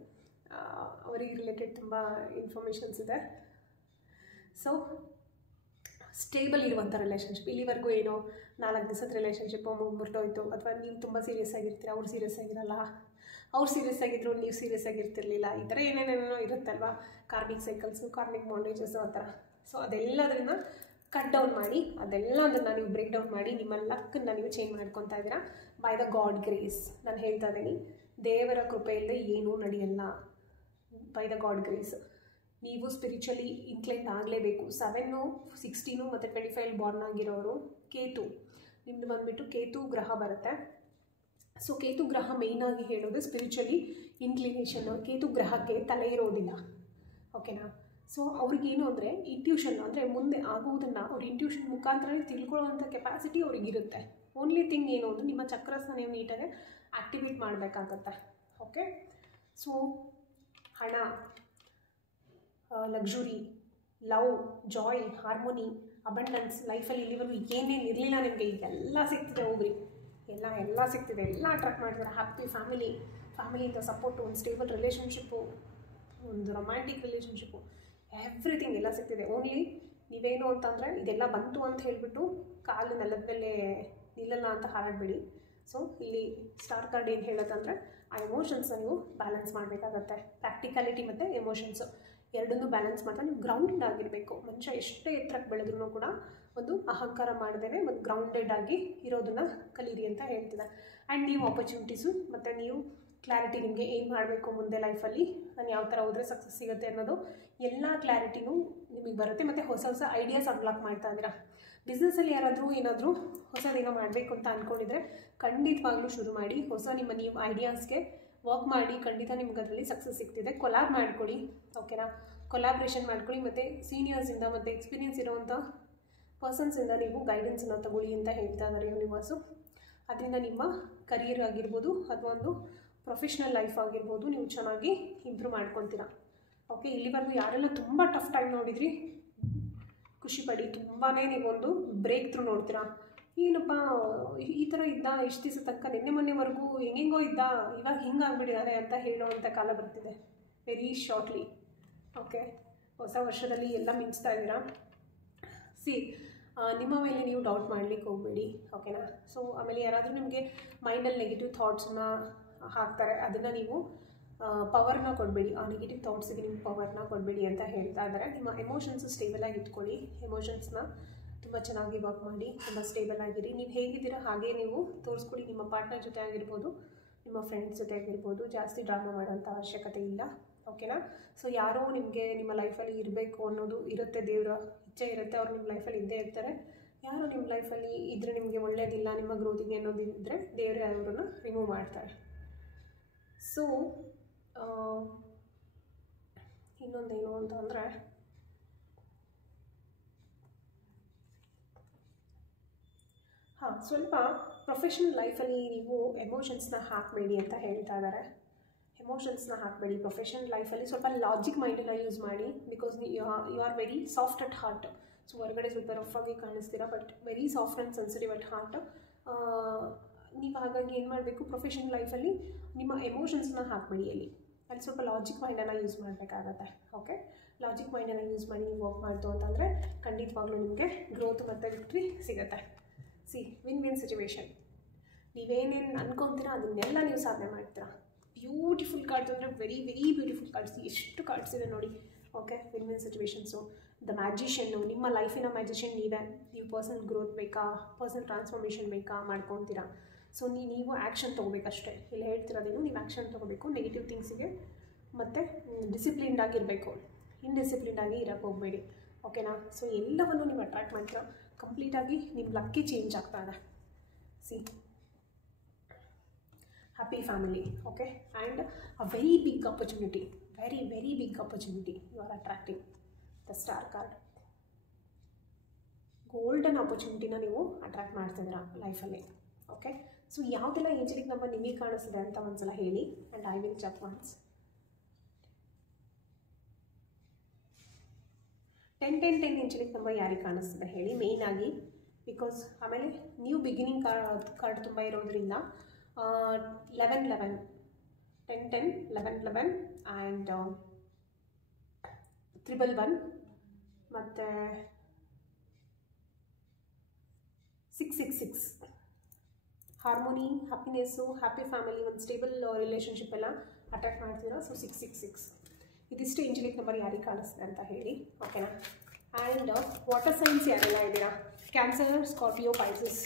ಅವರಿಗೆ ರಿಲೇಟೆಡ್ ತುಂಬ ಇನ್ಫಾರ್ಮೇಷನ್ಸ್ ಇದೆ. ಸೊ ಸ್ಟೇಬಲ್ ಇರುವಂಥ ರಿಲೇಷನ್ಶಿಪ್, ಇಲ್ಲಿವರೆಗೂ ಏನೋ 4 ದಿವಸದ ರಿಲೇಷನ್ಶಿಪ್ಪು ಮುಗ್ಬಿಟ್ಟೋಯ್ತು, ಅಥವಾ ನೀವು ತುಂಬ ಸೀರಿಯಸ್ ಆಗಿರ್ತೀರ, ಅವ್ರು ಸೀರಿಯಸ್ ಆಗಿರಲ್ಲ, ಅವ್ರು ಸೀರಿಯಸ್ ಆಗಿದ್ರು ನೀವು ಸೀರಿಯಸ್ ಆಗಿರ್ತಿರ್ಲಿಲ್ಲ, ಈ ಥರ ಏನೇನೇನೋ ಇರುತ್ತಲ್ವ, ಕಾರ್ಮಿಕ್ ಸೈಕಲ್ಸು, ಕಾರ್ಮಿಕ್ ಬಾಂಡೇಜಸ್ಸು ಆ ಥರ. ಸೊ ಅದೆಲ್ಲದನ್ನು ಕಟ್ ಡೌನ್ ಮಾಡಿ, ಅದೆಲ್ಲದನ್ನು ನೀವು ಬ್ರೇಕ್ ಡೌನ್ ಮಾಡಿ ನಿಮ್ಮ ಲಕ್ಕನ್ನು ನೀವು ಚೇಂಜ್ ಮಾಡ್ಕೊತಾ ಇದ್ದೀರಾ ಬೈ ದ ಗಾಡ್ ಗ್ರೇಸ್. ನಾನು ಹೇಳ್ತಾ ಇದ್ದೀನಿ, ದೇವರ ಕೃಪೆಯಿಂದ ಏನೂ ನಡೆಯಲ್ಲ. ಬೈ ದ ಗಾಡ್ ಗ್ರೇಸ್ ನೀವು ಸ್ಪಿರಿಚುವಲಿ ಇನ್ಕ್ಲೈನ್ ಆಗಲೇಬೇಕು. 7, 16 ಮತ್ತು 25 ಬಾರ್ನ್ ಆಗಿರೋರು, ಕೇತು ನಿಮ್ಮದು ಬಂದುಬಿಟ್ಟು ಕೇತು ಗ್ರಹ ಬರುತ್ತೆ. ಸೊ ಕೇತು ಗ್ರಹ ಮೇಯ್ನಾಗಿ ಹೇಳೋದು ಸ್ಪಿರಿಚುವಲಿ ಇನ್ಕ್ಲಿನೇಷನ್ನು. ಕೇತು ಗ್ರಹಕ್ಕೆ ತಲೆ ಇರೋದಿಲ್ಲ, ಓಕೆನಾ. ಸೊ ಅವ್ರಿಗೇನು ಅಂದರೆ ಇಂಟ್ಯೂಷನ್, ಅಂದರೆ ಮುಂದೆ ಆಗುವುದನ್ನು ಅವ್ರ ಇಂಟ್ಯೂಷನ್ ಮುಖಾಂತರನೇ ತಿಳ್ಕೊಳ್ಳೋವಂಥ ಕೆಪಾಸಿಟಿ ಅವ್ರಿಗಿರುತ್ತೆ. ಓನ್ಲಿ ಥಿಂಗ್ ಏನು ಅಂದರೆ ನಿಮ್ಮ ಚಕ್ರಸ್ನ ನೀವು ನೀಟಾಗಿ ಆ್ಯಕ್ಟಿವೇಟ್ ಮಾಡಬೇಕಾಗತ್ತೆ. ಓಕೆ, ಸೊ ಹಣ, luxury, love, Joy, harmony, abundance, ಲೈಫಲ್ಲಿ ಇಲ್ಲಿವರೆಗೂ ಏನೇನು ಇರಲಿಲ್ಲ ನಿಮಗೆ ಇದೆಲ್ಲ ಸಿಗ್ತಿದೆ. ಹೋಗ್ರಿ, ಎಲ್ಲ ಸಿಗ್ತಿದೆ, ಎಲ್ಲ ಅಟ್ರಾಕ್ಟ್ ಮಾಡ್ತಾರೆ. ಹ್ಯಾಪಿ ಫ್ಯಾಮಿಲಿಯಿಂದ ಸಪೋರ್ಟು, ಒಂದು ಸ್ಟೇಬಲ್ ರಿಲೇಷನ್ಶಿಪ್ಪು, ಒಂದು ರೊಮ್ಯಾಂಟಿಕ್ ರಿಲೇಷನ್ಶಿಪ್ಪು, ಎವ್ರಿಥಿಂಗ್ ಎಲ್ಲ ಸಿಗ್ತಿದೆ. ಓನ್ಲಿ ನೀವೇನು ಅಂತಂದರೆ ಇದೆಲ್ಲ ಬಂತು ಅಂತ ಹೇಳಿಬಿಟ್ಟು ಕಾಲು ನೆಲದ ಮೇಲೆ ನಿಲ್ಲಲ್ಲ ಅಂತ ಹಾರಾಡಬೇಡಿ. ಸೊ ಇಲ್ಲಿ ಸ್ಟಾರ್ ಕಾರ್ಡ್ ಏನು ಹೇಳೋದಂದರೆ ಆ ಎಮೋಷನ್ಸ್ನ ನೀವು ಬ್ಯಾಲೆನ್ಸ್ ಮಾಡಬೇಕಾಗತ್ತೆ. ಪ್ರಾಕ್ಟಿಕಾಲಿಟಿ ಮತ್ತು ಎಮೋಷನ್ಸು ಎರಡನ್ನೂ ಬ್ಯಾಲೆನ್ಸ್ ಮಾಡ್ತಾ ನೀವು ಗ್ರೌಂಡೆಡ್ ಆಗಿರಬೇಕು. ಮನುಷ್ಯ ಎಷ್ಟೇ ಎತ್ತರಕ್ಕೆ ಬೆಳೆದ್ರೂ ಕೂಡ ಒಂದು ಅಹಂಕಾರ ಮಾಡದೇನೆ ಒಂದು ಗ್ರೌಂಡೆಡ್ ಆಗಿ ಇರೋದನ್ನು ಕಲೀರಿ ಅಂತ ಹೇಳ್ತಿದ್ದೆ. ಆ್ಯಂಡ್ ನೀವು ಆಪರ್ಚುನಿಟೀಸು ಮತ್ತು ನೀವು ಕ್ಲಾರಿಟಿ, ನಿಮಗೆ ಏನು ಮಾಡಬೇಕು ಮುಂದೆ ಲೈಫಲ್ಲಿ, ನಾನು ಯಾವ ಥರ ಹೋದರೆ ಸಕ್ಸಸ್ ಸಿಗುತ್ತೆ ಅನ್ನೋದು ಎಲ್ಲ ಕ್ಲಾರಿಟಿನೂ ನಿಮಗೆ ಬರುತ್ತೆ. ಮತ್ತು ಹೊಸ ಹೊಸ ಐಡಿಯಾಸ್ ಅನ್ಲಾಕ್ ಮಾಡ್ತಾ ಇದ್ದೀರಾ. ಬಿಸ್ನೆಸ್ಸಲ್ಲಿ ಯಾರಾದರೂ ಏನಾದರೂ ಹೊಸದೇನೋ ಮಾಡಬೇಕು ಅಂತ ಅಂದ್ಕೊಂಡಿದ್ರೆ ಖಂಡಿತವಾಗ್ಲೂ ಶುರು ಮಾಡಿ. ನಿಮ್ಮ ನೀವು ಐಡಿಯಾಸ್ಗೆ ವರ್ಕ್ ಮಾಡಿ, ಖಂಡಿತ ನಿಮ್ಗೆ ಅದರಲ್ಲಿ ಸಕ್ಸಸ್ ಸಿಗ್ತಿದೆ. ಕೊಲಾಬ್ ಮಾಡ್ಕೊಳ್ಳಿ, ಓಕೆನಾ? ಕೊಲಾಬ್ರೇಷನ್ ಮಾಡ್ಕೊಳ್ಳಿ ಮತ್ತು ಸೀನಿಯರ್ಸಿಂದ ಮತ್ತು ಎಕ್ಸ್ಪೀರಿಯನ್ಸ್ ಇರೋವಂಥ ಪರ್ಸನ್ಸಿಂದ ನೀವು ಗೈಡೆನ್ಸನ್ನು ತಗೊಳ್ಳಿ ಅಂತ ಹೇಳ್ತಾ ಇದ್ದಾರೆ ಯೂನಿವರ್ಸು. ಅದರಿಂದ ನಿಮ್ಮ ಕರಿಯರ್ ಆಗಿರ್ಬೋದು ಅಥವಾ ಒಂದು ಪ್ರೊಫೆಷ್ನಲ್ ಲೈಫ್ ಆಗಿರ್ಬೋದು ನೀವು ಚೆನ್ನಾಗಿ ಇಂಪ್ರೂವ್ ಮಾಡ್ಕೊತೀರಾ. ಓಕೆ, ಇಲ್ಲಿವರೆಗೂ ಯಾರೆಲ್ಲ ತುಂಬ ಟಫ್ ಟೈಮ್ ನೋಡಿದ್ರಿ ಖುಷಿಪಡಿ. ತುಂಬಾ ನೀವೊಂದು ಬ್ರೇಕ್ ಥ್ರೂ ನೋಡ್ತೀರಾ. ಏನಪ್ಪ ಈ ಥರ ಇದ್ದ ಇಷ್ಟು ದಿವಸ ತನಕ ನಿನ್ನೆ ಮೊನ್ನೆವರೆಗೂ ಹೆಂಗೆಂಗೋ ಇದ್ದ, ಇವಾಗ ಹಿಂಗಾಗ್ಬಿಟ್ಟಿದ್ದಾರೆ ಅಂತ ಹೇಳೋವಂಥ ಕಾಲ ಬರ್ತಿದೆ ವೆರಿ ಶಾರ್ಟ್ಲಿ. ಓಕೆ, ಹೊಸ ವರ್ಷದಲ್ಲಿ ಎಲ್ಲ ಮಿಂಚ್ತಾ ಇದ್ದೀರಾ. ನಿಮ್ಮ ಮೇಲೆ ನೀವು ಡೌಟ್ ಮಾಡಲಿಕ್ಕೆ ಹೋಗಬೇಡಿ, ಓಕೆನಾ? ಸೊ ಆಮೇಲೆ ಯಾರಾದರೂ ನಿಮಗೆ ಮೈಂಡಲ್ಲಿ ನೆಗೆಟಿವ್ ಥಾಟ್ಸನ್ನ ಹಾಕ್ತಾರೆ, ಅದನ್ನು ನೀವು ಪವರ್ನ ಕೊಡಬೇಡಿ. ಆ ನೆಗೆಟಿವ್ ಥಾಟ್ಸಿಗೆ ನಿಮ್ಮ ಪವರ್ನ ಕೊಡಬೇಡಿ ಅಂತ ಹೇಳ್ತಾ ಇದ್ದಾರೆ. ನಿಮ್ಮ ಎಮೋಷನ್ಸು ಸ್ಟೇಬಲಾಗಿ ಇಟ್ಕೊಳ್ಳಿ. ಎಮೋಷನ್ಸ್ನ ತುಂಬ ಚೆನ್ನಾಗಿ ವರ್ಕ್ ಮಾಡಿ, ತುಂಬ ಸ್ಟೇಬಲ್ ಆಗಿರಿ. ನೀವು ಹೇಗಿದ್ದೀರಾ ಹಾಗೇ ನೀವು ತೋರಿಸ್ಕೊಳ್ಳಿ. ನಿಮ್ಮ ಪಾರ್ಟ್ನರ್ ಜೊತೆ ಆಗಿರ್ಬೋದು, ನಿಮ್ಮ ಫ್ರೆಂಡ್ಸ್ ಜೊತೆ ಆಗಿರ್ಬೋದು, ಜಾಸ್ತಿ ಡ್ರಾಮಾ ಮಾಡೋಂಥ ಅವಶ್ಯಕತೆ ಇಲ್ಲ, ಓಕೆನಾ? ಸೊ ಯಾರೋ ನಿಮಗೆ ನಿಮ್ಮ ಲೈಫಲ್ಲಿ ಇರಬೇಕು ಅನ್ನೋದು ಇರುತ್ತೆ, ದೇವರ ಇಚ್ಛೆ ಇರುತ್ತೆ, ಅವ್ರು ನಿಮ್ಮ ಲೈಫಲ್ಲಿ ಇದ್ದೇ ಇರ್ತಾರೆ. ಯಾರು ನಿಮ್ಮ ಲೈಫಲ್ಲಿ ಇದ್ದರೆ ನಿಮಗೆ ಒಳ್ಳೆಯದಿಲ್ಲ, ನಿಮ್ಮ ಗ್ರೋತಿಗೆ ಅನ್ನೋದು ಇದ್ದರೆ ದೇವರೇ ಅವರನ್ನು ರಿಮೂವ್ ಮಾಡ್ತಾರೆ. ಸೊ ಇನ್ನೊಂದೇನು ಅಂತಂದರೆ ಸ್ವಲ್ಪ ಪ್ರೊಫೆಷ್ನಲ್ ಲೈಫಲ್ಲಿ ನೀವು ಎಮೋಷನ್ಸ್ನ ಹಾಕಬೇಡಿ ಅಂತ ಹೇಳ್ತಾ ಇದ್ದಾರೆ. ಎಮೋಷನ್ಸ್ನ ಹಾಕಬೇಡಿ ಪ್ರೊಫೆಷನಲ್ ಲೈಫಲ್ಲಿ. ಸ್ವಲ್ಪ ಲಾಜಿಕ್ ಮೈಂಡನ್ನು ಯೂಸ್ ಮಾಡಿ. Because you are very soft at heart. So ಹೊರಗಡೆ ಸ್ವಲ್ಪ ರಫ್ ಆಗಿ ಕಾಣಿಸ್ತೀರಾ, but very soft and sensitive at heart. ನೀವು ಹಾಗಾಗಿ ಏನು ಮಾಡಬೇಕು, ಪ್ರೊಫೆಷನಲ್ ಲೈಫಲ್ಲಿ ನಿಮ್ಮ ಎಮೋಷನ್ಸ್ನ ಹಾಕಬೇಡಿ. ಅಲ್ಲಿ ಸ್ವಲ್ಪ ಲಾಜಿಕ್ ಮೈಂಡನ್ನು ಯೂಸ್ ಮಾಡಬೇಕಾಗತ್ತೆ. ಓಕೆ, ಲಾಜಿಕ್ ಮೈಂಡನ್ನು ಯೂಸ್ ಮಾಡಿ ನೀವು ವರ್ಕ್ ಮಾಡ್ತು ಅಂತಂದರೆ ಖಂಡಿತವಾಗ್ಲೂ ನಿಮಗೆ ಗ್ರೋತ್ ಮತ್ತು ವಿಕ್ಟ್ರಿ ಸಿಗುತ್ತೆ. Win win situation. ನೀವೇನೇನು ಅನ್ಕೊತೀರಾ ಅದನ್ನೆಲ್ಲ ನೀವು ಸಾಧನೆ ಮಾಡ್ತೀರಾ. ಬ್ಯೂಟಿಫುಲ್ ಕಾರ್ಡ್ಸ್ ಅಂದರೆ ವೆರಿ ವೆರಿ ಬ್ಯೂಟಿಫುಲ್ ಕಾರ್ಡ್ಸ್. ಎಷ್ಟು ಕಾರ್ಡ್ಸ್ ಇದೆ ನೋಡಿ. Okay, win win situations. The ಮ್ಯಾಜಿಷಿಯನ್ನು, ನಿಮ್ಮ ಲೈಫಿನ ಮ್ಯಾಜಿಷಿಯನ್ ನೀವೇ. ನೀವು ಪರ್ಸನಲ್ ಗ್ರೋತ್ ಬೇಕಾ, ಪರ್ಸನಲ್ ಟ್ರಾನ್ಸ್ಫಾರ್ಮೇಷನ್ ಬೇಕಾ ಮಾಡ್ಕೊತೀರಾ. ಸೊ ನೀವು ಆ್ಯಕ್ಷನ್ ತೊಗೋಬೇಕಷ್ಟೇ. ಇಲ್ಲಿ ಹೇಳ್ತಿರೋದೇನು, ನೀವು ಆ್ಯಕ್ಷನ್ ತೊಗೋಬೇಕು ನೆಗೆಟಿವ್ ಥಿಂಗ್ಸಿಗೆ. ಮತ್ತು ಡಿಸಿಪ್ಲಿನ್ಡ್ ಆಗಿರಬೇಕು, ಇನ್ಡಿಸಿಪ್ಲಿನ್ಡ್ ಆಗಿ ಇರೋಕ್ಕೆ ಹೋಗಬೇಡಿ, ಓಕೆನಾ? ಸೊ ಎಲ್ಲವನ್ನು ನೀವು ಅಟ್ರ್ಯಾಕ್ಟ್ ಮಾಡ್ತೀರಾ. ಕಂಪ್ಲೀಟಾಗಿ ನಿಮ್ಮ ಲಕ್ಕಿ ಚೇಂಜ್ ಆಗ್ತಾ ಇದೆ. Happy family, okay? And a very big opportunity, very very big opportunity you are attracting. The star card, golden ಆಪರ್ಚುನಿಟಿನ ನೀವು ಅಟ್ರ್ಯಾಕ್ಟ್ ಮಾಡ್ತಿದ್ದೀರಾ ಲೈಫಲ್ಲಿ. ಓಕೆ, ಸೊ ಯಾವುದೆಲ್ಲ ಏಂಜಲಿಕ್ ನಂಬರ್ ನಿಮಗೆ ಕಾಣಿಸ್ತಿದೆ ಅಂತ ಒಂದ್ಸಲ ಹೇಳಿ. And I will check once. 10-10-10 angelic number ಯಾರಿಗೆ ಕಾಣಿಸ್ತಿದೆ ಹೇಳಿ ಮೇಯ್ನ್ ಆಗಿ. ಬಿಕಾಸ್ ಆಮೇಲೆ ನ್ಯೂ ಬಿಗಿನಿಂಗ್ ಕಾರ್ಡ್ ತುಂಬ ಇರೋದ್ರಿಂದ 11-11, 10-10, 11-11 ಆ್ಯಂಡ್ 111 ಮತ್ತು 666. ಹಾರ್ಮೋನಿ, ಹ್ಯಾಪಿನೆಸ್ಸು, ಹ್ಯಾಪಿ ಫ್ಯಾಮಿಲಿ, ಒಂದು ಸ್ಟೇಬಲ್ ರಿಲೇಷನ್ಶಿಪ್ ಎಲ್ಲ ಅಟ್ರಾಕ್ಟ್ ಮಾಡ್ತೀರಾ. ಸೊ 666 ಇದಿಷ್ಟು ಏಂಜಲಿಕ್ ನಂಬರ್ ಯಾರಿಗೆ ಕಾಣಿಸ್ತಿದೆ ಅಂತ ಹೇಳಿ, ಓಕೆನಾ? ಆ್ಯಂಡ್ ವಾಟರ್ ಸೈನ್ಸ್ ಯಾರೆಲ್ಲ ಇದ್ದೀರಾ, ಕ್ಯಾನ್ಸರ್, ಸ್ಕಾರ್ಪಿಯೋ, ಪೈಸಸ್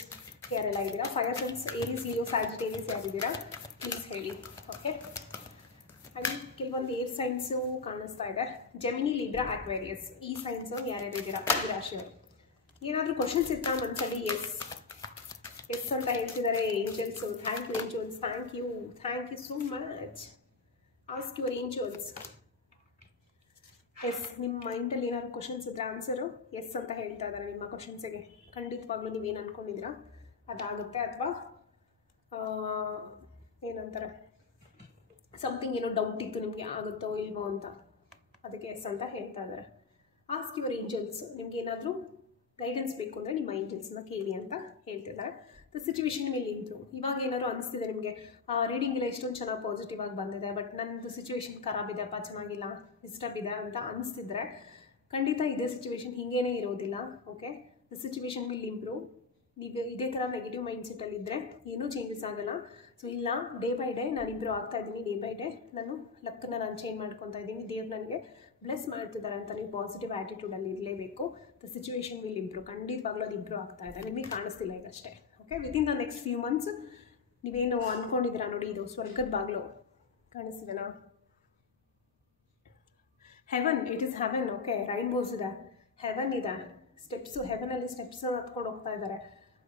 ಯಾರೆಲ್ಲ ಇದ್ದೀರಾ, fire signs, Aries, Leo, Sagittarius ಯಾರಿದ್ದೀರಾ ಪ್ಲೀಸ್ ಹೇಳಿ, ಓಕೆ? ಆ್ಯಂಡ್ ಕೆಲವೊಂದು ಏರ್ ಸೈನ್ಸು ಕಾಣಿಸ್ತಾ ಇದೆ, ಜೆಮಿನಿ, ಲಿಬ್ರಾ, ಅಕ್ವೇರಿಯಸ್. ಈ ಸೈನ್ಸು ಯಾರ್ಯಾರಿದ್ದೀರಾ ಈ ರಾಶಿಯವರು. ಏನಾದರೂ ಕ್ವಶನ್ಸ್ ಇತ್ತಾ ಮನಸ್ಸಲ್ಲಿ? ಎಸ್ ಅಂತ ಹೇಳ್ತಿದ್ದಾರೆ angels. Thank you angels, thank you so much. Ask your angels. Yes, ನಿಮ್ಮ ಮೈಂಡಲ್ಲಿ ಏನಾದ್ರು ಕ್ವಶನ್ಸ್ ಇದ್ದರೆ ಆನ್ಸರು ಎಸ್ ಅಂತ ಹೇಳ್ತಾ ಇದ್ದಾರೆ ನಿಮ್ಮ ಕ್ವಶನ್ಸಿಗೆ. ಖಂಡಿತವಾಗ್ಲೂ ನೀವೇನು ಅಂದ್ಕೊಂಡಿದ್ದೀರಾ ಅದಾಗುತ್ತೆ. ಅಥವಾ ಏನಂತಾರೆ, ಸಮಥಿಂಗ್ ಏನೋ ಡೌಟ್ ಇತ್ತು ನಿಮಗೆ, ಆಗುತ್ತೋ ಇಲ್ವೋ ಅಂತ, ಅದಕ್ಕೆ ಎಸ್ ಅಂತ ಹೇಳ್ತಾ ಇದ್ದಾರೆ. Ask your angels. ನಿಮ್ಗೆ ಏನಾದರೂ ಗೈಡೆನ್ಸ್ ಬೇಕು ಅಂದರೆ ನಿಮ್ಮ ಏಂಜಲ್ಸ್ನ ಕೇಳಿ ಅಂತ ಹೇಳ್ತಿದ್ದಾರೆ. ದ ಸಿಚುವೇಶನ್ ಮೇಲೆ ಇದ್ದು ಇವಾಗ ಏನಾದ್ರು ಅನಿಸ್ತಿದೆ ನಿಮಗೆ, ರೀಡಿಂಗ್ ಎಲ್ಲ ಎಷ್ಟೊಂದು ಚೆನ್ನಾಗಿ ಪಾಸಿಟಿವ್ ಆಗಿ ಬಂದಿದೆ, ಬಟ್ ನನ್ನದು ಸಿಚುವೇಶನ್ ಖರಾಬ್ ಇದೆಯಪ್ಪ, ಚೆನ್ನಾಗಿಲ್ಲ, ಡಿಸ್ಟರ್ಬ್ ಇದೆ ಅಂತ ಅನಿಸ್ತಿದ್ರೆ ಖಂಡಿತ ಇದೇ ಸಿಚುವೇಶನ್ ಹೀಗೇ ಇರೋದಿಲ್ಲ. Okay, the situation will improve. ನೀವು ಇದೇ ಥರ ನೆಗೆಟಿವ್ ಮೈಂಡ್ಸೆಟ್ಟಲ್ಲಿದ್ದರೆ ಏನೂ ಚೇಂಜಸ್ ಆಗೋಲ್ಲ. ಸೊ ಇಲ್ಲ, ಡೇ ಬೈ ಡೇ ನಾನು ಇಂಪ್ರೂವ್ ಆಗ್ತಾ ಇದ್ದೀನಿ, ಡೇ ಬೈ ಡೇ ನಾನು ಲಕ್ಕನ್ನು ನಾನು ಚೇಂಜ್ ಮಾಡ್ಕೊತಾ ಇದ್ದೀನಿ, ದೇವ್ರು ನನಗೆ ಬ್ಲೆಸ್ ಮಾಡ್ತಿದ್ದಾರೆ ಅಂತ ನೀವು ಪಾಸಿಟಿವ್ ಆ್ಯಟಿಟ್ಯೂಡಲ್ಲಿ ಇರಲೇಬೇಕು. The situation will improve. ಖಂಡಿತವಾಗ್ಲೂ ಅದು ಇಂಪ್ರೂವ್ ಆಗ್ತಾ ಇದೆ, ನಿಮಗೆ ಕಾಣಿಸ್ತಿಲ್ಲ ಈಗಷ್ಟೇ. Okay, within the next few months ನೀವೇನು ಅಂದ್ಕೊಂಡಿದ್ದೀರಾ ನೋಡಿ, ಇದು ಸ್ವರ್ಗದ ಬಾಗಿಲು ಕಾಣಿಸ್ತಿದೆನಾ? Heaven, it is heaven. Okay, rainbows ಇದೆ, ಹೆವನ್ ಇದೆ, ಸ್ಟೆಪ್ಸು, ಹೆವನಲ್ಲಿ ಸ್ಟೆಪ್ಸ್ ಹತ್ಕೊಂಡು ಹೋಗ್ತಾ ಇದ್ದಾರೆ.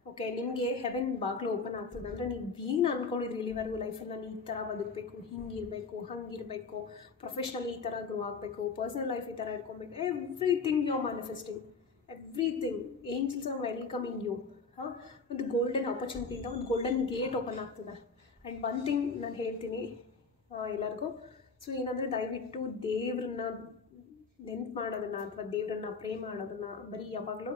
ಓಕೆ, ನಿಮಗೆ ಹೆವೆನ್ ಬಾಗಿಲು ಓಪನ್ ಆಗ್ತದೆ ಅಂದರೆ ನೀವು ಏನು ಅಂದ್ಕೊಂಡಿದ್ರಿ ಇಲ್ಲಿವರೆಗೂ ಲೈಫಲ್ಲಿ ನಾನು ಈ ಥರ ಬದುಕಬೇಕು, ಹಿಂಗಿರಬೇಕು, ಹಂಗಿರಬೇಕು, ಪ್ರೊಫೆಷ್ನಲಿ ಈ ಥರ ಗ್ರೋ ಆಗಬೇಕು, ಪರ್ಸ್ನಲ್ ಲೈಫ್ ಈ ಥರ ಇಟ್ಕೊಬೇಕು, everything you are manifesting, everything. Angels are welcoming you. ಹಾಂ, ಒಂದು ಗೋಲ್ಡನ್ ಆಪರ್ಚುನಿಟಿಯಿಂದ ಒಂದು ಗೋಲ್ಡನ್ ಗೇಟ್ ಓಪನ್ ಆಗ್ತದೆ. ಆ್ಯಂಡ್ ಒನ್ ಥಿಂಗ್ ನಾನು ಹೇಳ್ತೀನಿ ಎಲ್ಲರಿಗೂ, ಸೊ ಏನಂದರೆ ದಯವಿಟ್ಟು ದೇವ್ರನ್ನ ನೆನ್ಪು ಮಾಡೋದನ್ನು ಅಥವಾ ದೇವರನ್ನ ಪ್ರೇ ಮಾಡೋದನ್ನು ಬರೀ ಯಾವಾಗಲೂ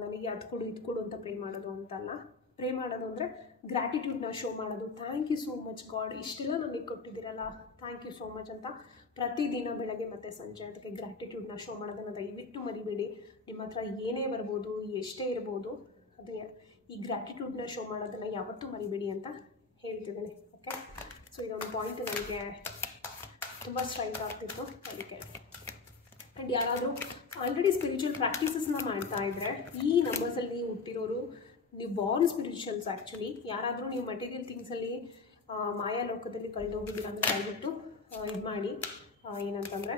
ನನಗೆ ಅದು ಕೊಡು ಇದು ಕೊಡು ಅಂತ ಪ್ರೇ ಮಾಡೋದು ಅಂತಲ್ಲ. ಪ್ರೇ ಮಾಡೋದು ಅಂದರೆ ಗ್ರ್ಯಾಟಿಟ್ಯೂಡ್ನ ಶೋ ಮಾಡೋದು. Thank you so much God, ಇಷ್ಟೆಲ್ಲ ನನಗೆ ಕೊಟ್ಟಿದ್ದೀರಲ್ಲ, ಥ್ಯಾಂಕ್ ಯು ಸೋ ಮಚ್ ಅಂತ ಪ್ರತಿದಿನ ಬೆಳಗ್ಗೆ ಮತ್ತು ಸಂಜೆ ಅದಕ್ಕೆ ಗ್ರ್ಯಾಟಿಟ್ಯೂಡ್ನ ಶೋ ಮಾಡೋದನ್ನು ದಯವಿಟ್ಟು ಮರಿಬೇಡಿ. ನಿಮ್ಮ ಹತ್ರ ಏನೇ ಬರ್ಬೋದು, ಎಷ್ಟೇ ಇರ್ಬೋದು, ಅದು ಈ ಗ್ರ್ಯಾಟಿಟ್ಯೂಡ್ನ ಶೋ ಮಾಡೋದನ್ನು ಯಾವತ್ತೂ ಮರಿಬೇಡಿ ಅಂತ ಹೇಳ್ತಿದ್ದೀನಿ. ಓಕೆ, ಸೊ ಇದೊಂದು ಪಾಯಿಂಟ್ ನನಗೆ ತುಂಬ ಸ್ಟ್ರೈಕ್ ಆಗ್ತಿತ್ತು ಅದಕ್ಕೆ. ಆ್ಯಂಡ್ ಯಾರಾದರೂ ಆಲ್ರೆಡಿ ಸ್ಪಿರಿಚುವಲ್ ಪ್ರಾಕ್ಟೀಸಸ್ನ ಮಾಡ್ತಾ ಇದ್ದರೆ, ಈ ನಂಬರ್ಸಲ್ಲಿ ಹುಟ್ಟಿರೋರು ನೀವು ಬಾರ್ನ್ ಸ್ಪಿರಿಚುವಲ್ಸ್. ಆ್ಯಕ್ಚುಲಿ ಯಾರಾದರೂ ನೀವು ಮಟೀರಿಯಲ್ ಥಿಂಗ್ಸಲ್ಲಿ ಮಾಯಾ ಲೋಕದಲ್ಲಿ ಕಳೆದೋಗಿದ್ದೀರ ಅಂದರೆ ದಯವಿಟ್ಟು ಇದು ಮಾಡಿ, ಏನಂತಂದರೆ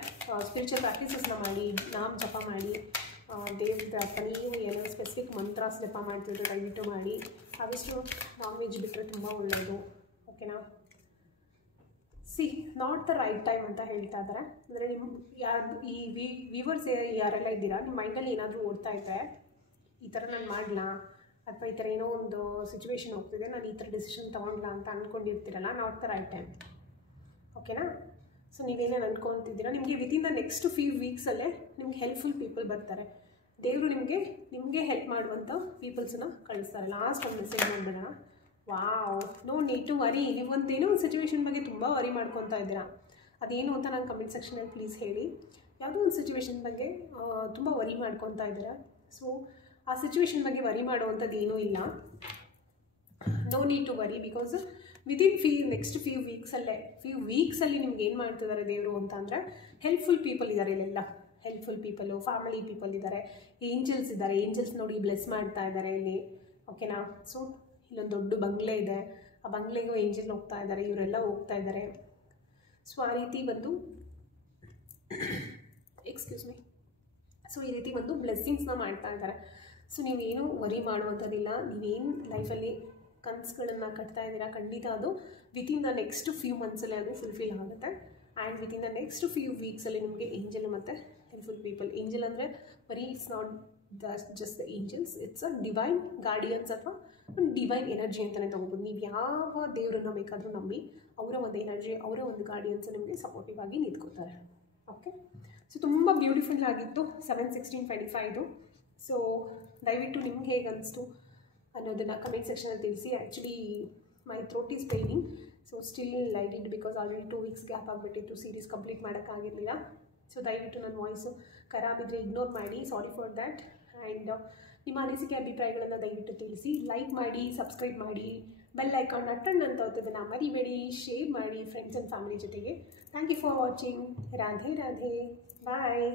ಸ್ಪಿರಿಚುವಲ್ ಪ್ರಾಕ್ಟೀಸಸ್ನ ಮಾಡಿ, ನಾಮ ಜಪ ಮಾಡಿ, ದೇವ್ರ ಅಥವಾ ನೀವು ಏನೋ ಸ್ಪೆಸಿಫಿಕ್ ಮಂತ್ರ ಜಪ ಮಾಡ್ತಿದ್ರೆ ದಯವಿಟ್ಟು ಮಾಡಿ. ಆದಷ್ಟು ನಾನ್ ವೆಜ್ ಬಿಟ್ಟರೆ ತುಂಬ ಒಳ್ಳೆಯದು. ಓಕೆನಾ? C not the right time ಅಂತ ಹೇಳ್ತಾ ಇದ್ದಾರೆ. ಅಂದರೆ ನಿಮ್ಮ ಯಾರು ಈ ವ್ಯೂವರ್ಸ್ ಯಾರೆಲ್ಲ ಇದ್ದೀರಾ, ನಿಮ್ಮ ಮೈಂಡಲ್ಲಿ ಏನಾದರೂ ಓಡ್ತಾ ಇದ್ದರೆ ಈ ಥರ ನಾನು ಮಾಡಲಾ ಅಥವಾ ಈ ಥರ ಏನೋ ಒಂದು ಸಿಚುವೇಶನ್ ಹೋಗ್ತಿದೆ, ನಾನು ಈ ಥರ ಡಿಸಿಷನ್ ತೊಗೊಂಡ್ಲಾ ಅಂತ ಅಂದ್ಕೊಂಡಿರ್ತೀರಲ್ಲ, ನಾಟ್ ದ ರೈಟ್ ಟೈಮ್. ಓಕೆನಾ? ಸೊ ನೀವೇನೇನು ಅಂದ್ಕೊತಿದ್ದೀರಾ, ನಿಮಗೆ ವಿತಿನ್ ದ ನೆಕ್ಸ್ಟ್ ಫ್ಯೂ ವೀಕ್ಸಲ್ಲೇ ನಿಮ್ಗೆ ಹೆಲ್ಪ್ಫುಲ್ ಪೀಪಲ್ ಬರ್ತಾರೆ. ದೇವರು ನಿಮಗೆ ಹೆಲ್ಪ್ ಮಾಡುವಂಥ ಪೀಪಲ್ಸನ್ನ ಕಳಿಸ್ತಾರೆ. ಲಾಸ್ಟ್ ಒಂದು ಮೆಸೇಜ್ ನೋಡೋಣ. Wow, no need to worry. ನೀವಂತೇನೋ ಒಂದು ಸಿಚುವೇಶನ್ ಬಗ್ಗೆ ತುಂಬ ವರಿ ಮಾಡ್ಕೊತಾ ಇದ್ದೀರಾ. ಅದೇನು ಅಂತ ನಾನು ಕಮೆಂಟ್ ಸೆಕ್ಷನಲ್ಲಿ ಪ್ಲೀಸ್ ಹೇಳಿ. ಯಾವುದೋ ಒಂದು ಸಿಚುವೇಶನ್ ಬಗ್ಗೆ ತುಂಬ ವರಿ ಮಾಡ್ಕೊತಾ ಇದ್ದೀರಾ. ಸೊ ಆ ಸಿಚುವೇಶನ್ ಬಗ್ಗೆ ವರಿ ಮಾಡುವಂಥದ್ದು ಏನೂ ಇಲ್ಲ. No need to worry, because within next few ವೀಕ್ಸಲ್ಲಿ ನಿಮ್ಗೆ ಏನು ಮಾಡ್ತಿದ್ದಾರೆ ದೇವರು ಅಂತ ಅಂದರೆ, ಹೆಲ್ಪ್ಫುಲ್ ಪೀಪಲ್ ಇದ್ದಾರೆ. ಇಲ್ಲೆಲ್ಲ ಹೆಲ್ಪ್ಫುಲ್ ಪೀಪಲು, ಫ್ಯಾಮಿಲಿ ಪೀಪಲ್ ಇದ್ದಾರೆ, ಏಂಜಲ್ಸ್ ಇದ್ದಾರೆ. ಏಂಜಲ್ಸ್ ನೋಡಿ ಬ್ಲೆಸ್ ಮಾಡ್ತಾ ಇದ್ದಾರೆ ಇಲ್ಲಿ. ಓಕೆನಾ? ಸೊ ಇಲ್ಲೊಂದು ದೊಡ್ಡ ಬಂಗ್ಲೆ ಇದೆ, ಆ ಬಂಗ್ಲೆಗೂ ಏಂಜಲ್ ಹೋಗ್ತಾ ಇದ್ದಾರೆ, ಇವರೆಲ್ಲ ಹೋಗ್ತಾ ಇದ್ದಾರೆ. ಸೊ ಆ ರೀತಿ ಒಂದು ಎಕ್ಸ್ಕ್ಯೂಸ್ ಮೀ, ಸೊ ಈ ರೀತಿ ಒಂದು ಬ್ಲೆಸ್ಸಿಂಗ್ಸ್ನ ಮಾಡ್ತಾ ಇದ್ದಾರೆ. ಸೊ ನೀವೇನು ವರಿ ಮಾಡುವಂಥದ್ದಿಲ್ಲ. ನೀವೇನು ಲೈಫಲ್ಲಿ ಕನಸುಗಳನ್ನು ಕಟ್ತಾ ಇದ್ದೀರಾ, ಖಂಡಿತ ಅದು ವಿತಿನ್ ದ ನೆಕ್ಸ್ಟ್ ಫ್ಯೂ ಮಂತ್ಸಲ್ಲಿ ಅದು ಫುಲ್ಫಿಲ್ ಆಗುತ್ತೆ. And within the next few ವೀಕ್ಸಲ್ಲಿ ನಿಮಗೆ ಏಂಜಲ್ ಮತ್ತು ಹೆಲ್ಪ್ಫುಲ್ ಪೀಪಲ್. ಏಂಜಲ್ ಅಂದರೆ ಬರೀ it's not just the angels, it's a divine guardians ಅಥವಾ ಒಂದು ಡಿವೈನ್ ಎನರ್ಜಿ ಅಂತಲೇ ತೊಗೋಬೋದು. ನೀವು ಯಾವ ದೇವರನ್ನು ಬೇಕಾದರೂ ನಂಬಿ, ಅವರ ಒಂದು ಎನರ್ಜಿ, ಅವರ ಒಂದು ಗಾರ್ಡಿಯನ್ಸ್ ನಿಮಗೆ ಸಪೋರ್ಟಿವ್ ಆಗಿ ನಿಂತ್ಕೋತಾರೆ. ಓಕೆ, ಸೊ ತುಂಬ ಬ್ಯೂಟಿಫುಲ್ ಆಗಿತ್ತು 7/16/25. ಸೊ ದಯವಿಟ್ಟು ನಿಮ್ಗೆ ಹೇಗೆ ಅನಿಸ್ತು ಅನ್ನೋದನ್ನು ಕಮೆಂಟ್ ಸೆಕ್ಷನಲ್ಲಿ ತಿಳಿಸಿ. Actually my throat is paining, so still I did, because already 2 weeks gap ಆಗಿಬಿಟ್ಟಿತ್ತು, ಸೀರೀಸ್ ಕಂಪ್ಲೀಟ್ ಮಾಡೋಕ್ಕಾಗಿರಲಿಲ್ಲ. ಸೊ ದಯವಿಟ್ಟು ನನ್ನ ವಾಯ್ಸು ಖರಾಬಿದ್ರೆ ಇಗ್ನೋರ್ ಮಾಡಿ, ಸಾರಿ ಫಾರ್ ದ್ಯಾಟ್. ಆ್ಯಂಡ್ ನಿಮ್ಮ ಅನಿಸಿಕೆ ಅಭಿಪ್ರಾಯಗಳನ್ನು ದಯವಿಟ್ಟು ತಿಳಿಸಿ. ಲೈಕ್ ಮಾಡಿ, ಸಬ್ಸ್ಕ್ರೈಬ್ ಮಾಡಿ, ಬೆಲ್ ಐಕಾನ್ ಟನ್ ಅಂತ ಒತ್ತೋದನ್ನು ಮರಿಬೇಡಿ. ಶೇರ್ ಮಾಡಿ ಫ್ರೆಂಡ್ಸ್ ಆ್ಯಂಡ್ ಫ್ಯಾಮಿಲಿ ಜೊತೆಗೆ. Thank you for watching. Radhe Radhe, bye.